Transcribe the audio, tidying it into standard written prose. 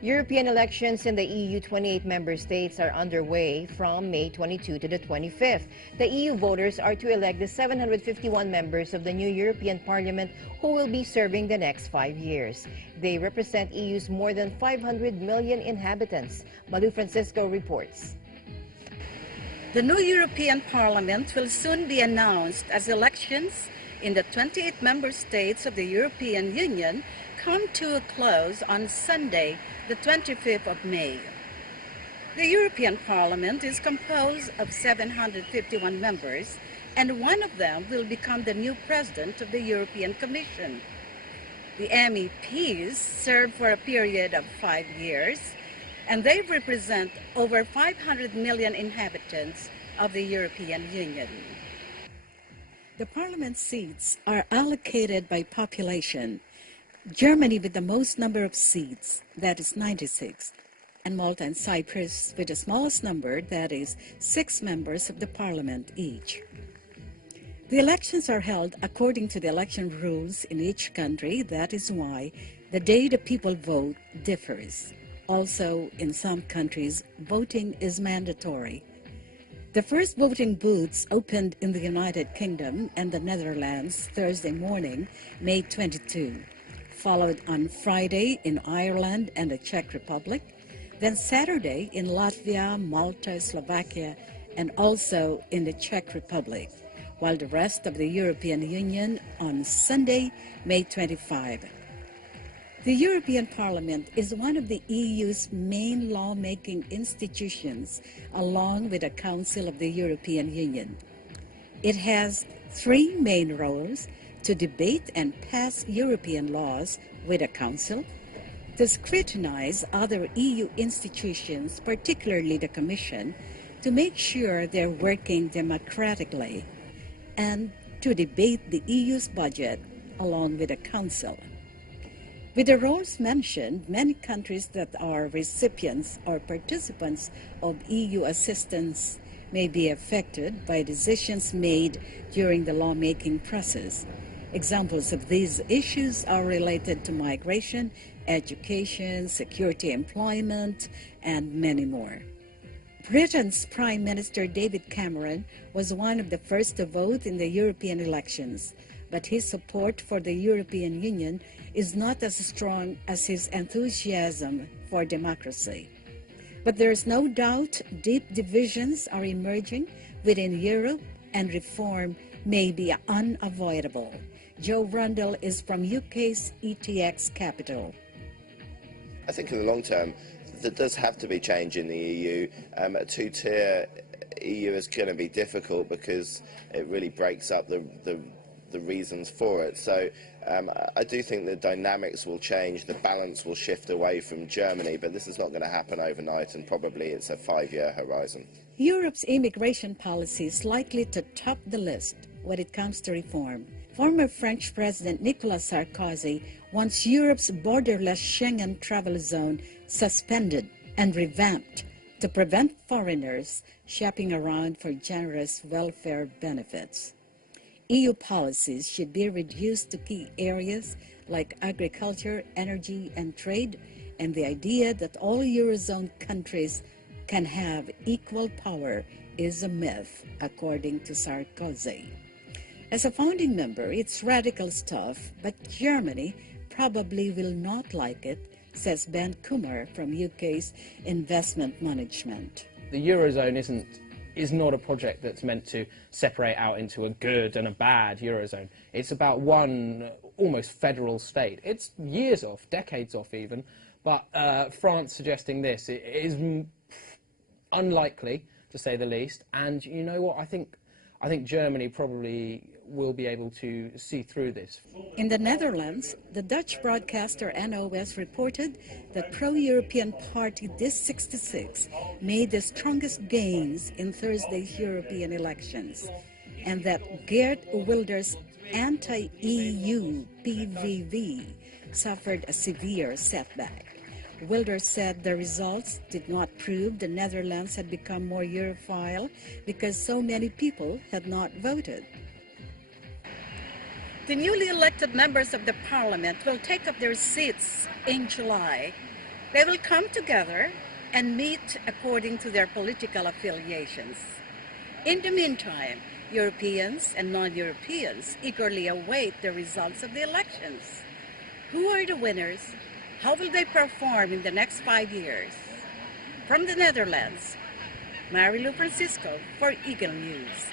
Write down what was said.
European elections in the EU 28 member states are underway from May 22 to the 25th. The EU voters are to elect the 751 members of the new European Parliament who will be serving the next 5 years. They represent EU's more than 500 million inhabitants. Malou Francisco reports. The new European Parliament will soon be announced as elections in the 28 member states of the European Union come to a close on Sunday, the 25th of May. The European Parliament is composed of 751 members, and one of them will become the new president of the European Commission. The MEPs serve for a period of 5 years, and they represent over 500 million inhabitants of the European Union. The parliament seats are allocated by population. Germany with the most number of seats, that is 96, and Malta and Cyprus with the smallest number, that is 6 members of the parliament each. The elections are held according to the election rules in each country. That is why the day the people vote differs. Also, in some countries, voting is mandatory. The first voting booths opened in the United Kingdom and the Netherlands Thursday morning, May 22, followed on Friday in Ireland and the Czech Republic, then Saturday in Latvia, Malta, Slovakia, and also in the Czech Republic, while the rest of the European Union on Sunday, May 25. The European Parliament is one of the EU's main lawmaking institutions, along with the Council of the European Union. It has 3 main roles: to debate and pass European laws with the Council, to scrutinize other EU institutions, particularly the Commission, to make sure they're working democratically, and to debate the EU's budget along with the Council. With the roles mentioned, many countries that are recipients or participants of EU assistance may be affected by decisions made during the lawmaking process. Examples of these issues are related to migration, education, security, employment, and many more. Britain's Prime Minister David Cameron was one of the first to vote in the European elections, but his support for the European Union is not as strong as his enthusiasm for democracy. But there is no doubt deep divisions are emerging within Europe, and reform may be unavoidable. Joe Rundle is from UK's ETX capital. I think in the long term, there does have to be change in the EU. A two-tier EU is going to be difficult because it really breaks up the reasons for it. So I do think the dynamics will change, the balance will shift away from Germany, but this is not going to happen overnight, and probably it's a 5-year horizon. Europe's immigration policy is likely to top the list when it comes to reform. Former French President Nicolas Sarkozy wants Europe's borderless Schengen travel zone suspended and revamped to prevent foreigners shopping around for generous welfare benefits. EU policies should be reduced to key areas like agriculture, energy, and trade, and the idea that all Eurozone countries can have equal power is a myth, according to Sarkozy. As a founding member, it's radical stuff, but Germany probably will not like it, says Ben Kumar from UK's Investment Management. The Eurozone is not a project that's meant to separate out into a good and a bad Eurozone. It's about one almost federal state. It's years off, decades off even, but France suggesting this is unlikely, to say the least. And you know what, I think Germany probably will be able to see through this. In the Netherlands, the Dutch broadcaster NOS reported that pro-European party DIS66 made the strongest gains in Thursday's European elections, and that Geert Wilders' anti-EU PVV suffered a severe setback. Wilders said the results did not prove the Netherlands had become more Europhile because so many people had not voted. The newly elected members of the parliament will take up their seats in July. They will come together and meet according to their political affiliations. In the meantime, Europeans and non-Europeans eagerly await the results of the elections. Who are the winners? How will they perform in the next 5 years? From the Netherlands, Malou Francisco for Eagle News.